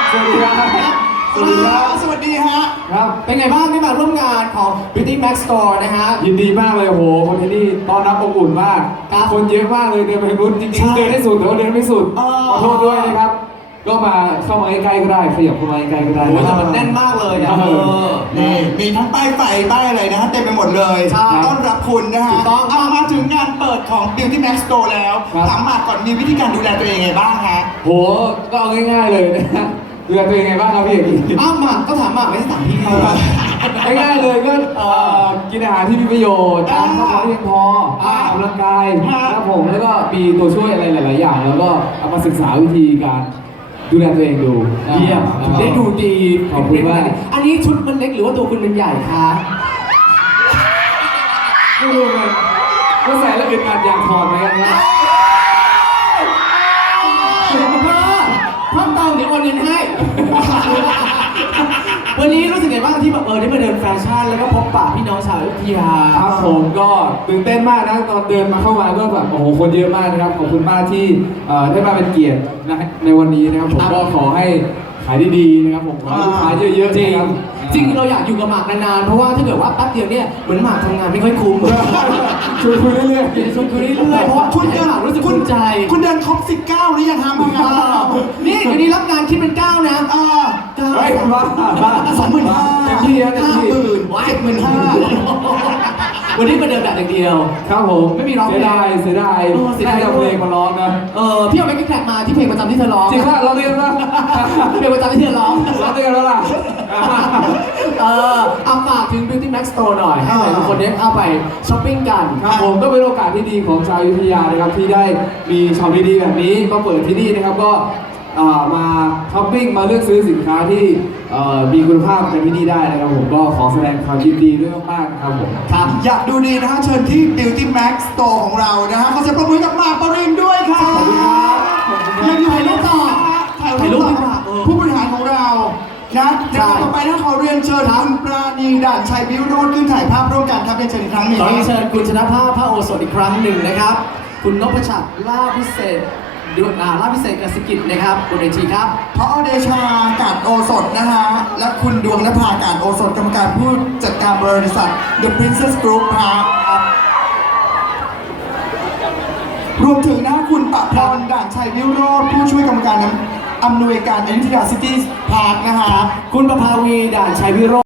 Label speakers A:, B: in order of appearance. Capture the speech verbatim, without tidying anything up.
A: สวัสดีครับสวัสดีครับ
B: สวัสดีฮะ
A: ครับ
C: เป็นไงบ้างที่มาร่วมงานของ Beauty Max Store นะฮะ
A: ยินดีมากเลยโอ้โหคนที่นี่ต้อนรับอบอุ่นมาก
C: ครับ
A: คนเยอะมากเลยเดินไปรุ่นจริง
B: ใช่
A: ๆเดินได้สุดแต่ว่าเดินไม่สุด
B: อ๋อ
A: ขอโทษด้วยนะครับ ก็มาเข้ามาใกล้ๆก็ได้ขยับเข้ามาใกล้ๆก็ได้
C: โอ้ย
A: นะค
C: แต่
A: รับ
C: มันแน่นมากเลยนะ
A: เอ
C: เอ
A: อ
C: อ
B: นี่มีทั้งป้ายไฟป้ายอะไรนะฮะเต็มไปหมดเลย
C: ใช่
B: ต้อนรับคุณนะฮะ
C: ถูกต้อง
B: เอามาถึงงานเปิดของ Beauty Max Store แล้ว
A: ครับ
B: ถามมาก่อนมีวิธีการดูแลตัวเองไงบ้างฮะ
A: โหก็เอาง่ายๆเลยนะฮะดูแลตัวเองไงบ้างครับพี่เอก
C: อ้าวหมากก็ถามหมากไม่ใช่ถามพี่
A: ง่ายๆเลยก็เอ่อกินอาหารที่มีประโยชน์ทานข้าวเพียงพอออกกำลังกายนะครับผมแล้วก็มีตัวช่วยอะไรหลายๆอย่าง แล้วก็เอามาศึกษาวิธีการดูแลตัวเองดู
C: เยี่ยม
A: อ่า
C: ได้ดูดี
A: ขอบคุณมาก
C: อันนี้ชุดมันเล็กหรือว่าตัวคุณมันใหญ่คะ
A: ไม่รู้เหมือนกันก็ใส่แล้วอึดอัดอยากถอดไหมกันนะ
C: พ่อพ่อเตาเดี๋ยวโอนเงินให้ วันนี้รู้สึกไงบ้างที่แบบเออได้มาเดินแฟชั่นแล้วก็พบปะพี่น้องชาวอยุธยา
A: ครับผมก็ตื่นเต้นมากนะตอนเดินมาเข้ามาก็แบบโอ้โหคนเยอะมากนะครับขอบคุณมากที่เอ่อได้มาเป็นเกียรตินะในวันนี้นะครับผมก็ขอให้ขายดีๆนะครับผมขอให้ลูกค้าเยอะๆ
C: จริง
A: นะครับ
C: จริงเราอยากอยู่กับหมากนานๆเพราะว่าถ้าเกิดว่าแป๊บเดียวเนี่ยเหมือนหมากทำงานไม่ค่อยคุ้ม
A: ชวนคุยเรื่อย
C: อยากจะชวนคุยเรื่อยๆเพราะว่า
B: คุ
C: คุณ ณ
B: เดิ
C: เดิ
B: น
C: นหมากรู้สึก
B: คุ
C: ภู
B: ณ
C: มิใจ
B: คุณเดินครบสิบเก้าหรือยังฮะมางานเรา
C: นี่เดี๋ยวนี้รับงานคิดเป็นเก้านะ
B: เออ
C: เก้า
A: ๆเฮ้ยบ้าบ้า
B: สองหมื่นห้า
A: เต็มที่แล้วเต็ม
B: ห้า
A: ที่
B: หมื่นเจ็ดหมื่นห้า
C: วันนี้มาเดินแบบอย่างเดียว
A: ครับผม
C: ไม่มีร้องเพล
A: เสี
C: ง
A: ยดายเสียดาย
C: เออเสียดาย
A: น่าจะเอาเพลงมาร้องนะ
C: เออพี่เอาไมค์แคร็กมาที่เพลงประจำที่เธอร้อง
A: จริงป่ะเราเรียนป่ะ
C: เพลงประจำที่เธอร้อง
A: ร้องด้วยกันแล้วล่ะ
C: เออเอาฝากถึง Beauty Max Store หน่อยให้หน่อยทุกคนได้เข้าไปช้อปปิ้งกัน
A: ครับผมก็เป็นโอกาสที่ดีของชาวอยุธยานะครับที่ได้มีช็อปดีๆแบบนี้มาเปิดที่นี่นะครับก็เอ่อมาช้อปปิ้งมาเลือกซื้อสินค้าที่เอ่อมีคุณภาพกันที่นี่ได้นะครับผมก็ขอแสดงความยินดีด้วยมากๆนะครับผม
B: ครับอยากดูดีนะฮะเชิญที่ Beauty Max Store ของเรานะฮะขอเสียงปรบมือกับหมากปรินด้วยค่ะ
A: ขอบคุณครับขอบคุณครับ
B: ยังอยู่
C: ถ่ายรูปต่อ
B: ถ่าย
C: ถ่ายรู
B: รู
C: ป
B: ป
C: ดี
B: ต่
C: กว่า
B: อ
C: เออ
B: ผู้บริหารของเรานะเดี๋ยว
C: ใช่
B: ต่อไปนะขอเรียนเชิญคุณปราณีด่านชัยวิโรจน์ขึ้นถ่ายภาพร่วมกันครับเรียนเชิญอีกครั้งหนึ่ง
C: ขอ
B: นะ
C: เรียนเชิญคุณชนะภาพพระโอสถอีกครั้งหนึ่งนะครับ คุณนพชัดลาภพิเศษดวงอาลาภพิเศษกสิกิจนะครับบนเวทีครับ
B: พอเดชากาดโอสถนะฮะ และคุณดวงนภากาดโอสถกรรมการผู้จัดการบริษัท The Princess Group ครับรวมถึงนะคุณปะพรด่านชัยวิโรจน์ผู้ช่วยกรรมการอำนวยการอยุธยาซิตี้พาร์คนะฮะ
C: คุณประภาวีด่านชัยวิโรจน์